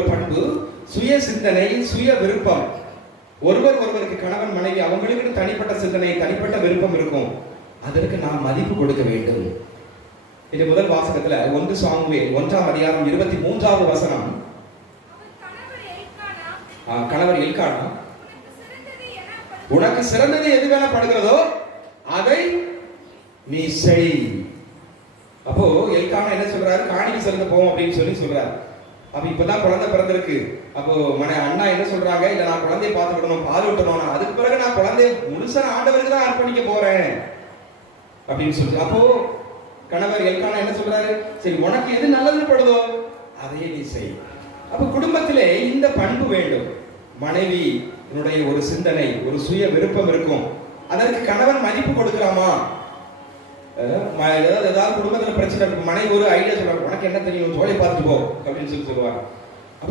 பண்பு சுய சிந்தனை, சுய விருப்பம். ஒருவருக்கு கணவன் மனைவி அவங்களுக்கு தனிப்பட்ட சிந்தனை, தனிப்பட்ட விருப்பம் இருக்கும். அதற்கு நாம் மதிப்பு கொடுக்க வேண்டும். இது முதல் வாசகத்துல 1 சாமுவேல் 1ஆம் அதிகாரம் 23வது வசனம். கணவர் எல்கானா, உனக்கு சிறந்தது எது காணப்படுகிறதோ அதை நீ செய். அப்போ எல்கானா என்ன சொல்றாரு? காணிக்கு செலுத்த போவோம் அப்படின்னு சொல்றாரு. அப்ப இப்பதான் குழந்தை பிறந்திருக்கு. அப்போ அண்ணா என்ன சொல்றாங்க? இல்ல நான் குழந்தைய பார்த்துக்கணும், பால் ஊட்டணும், அதுக்கு பிறகு நான் குழந்தைய முழுசா ஆண்டவருக்கு தான் அர்ப்பணிக்க போறேன் அப்படின்னு சொல்லி. அப்போ கணவர் எல்கானா என்ன சொல்றாரு? சரி, உனக்கு எது நல்லது படுதோ அதையே நீ செய். அப்ப குடும்பத்திலே இந்த பண்பு வேண்டும். மனைவி என்னுடைய ஒரு சிந்தனை, ஒரு சுய விருப்பம் இருக்கும். அதற்கு கணவன் மதிப்பு கொடுக்கலாமா? ஏதாவது குடும்பத்துல பிரச்சனை இருக்கு, மனைவி ஒரு ஐடியா சொல்றாங்க, உனக்கு என்ன தெரியும், சோலை பார்த்துட்டு போ அப்படின்னு சொல்லுவாங்க.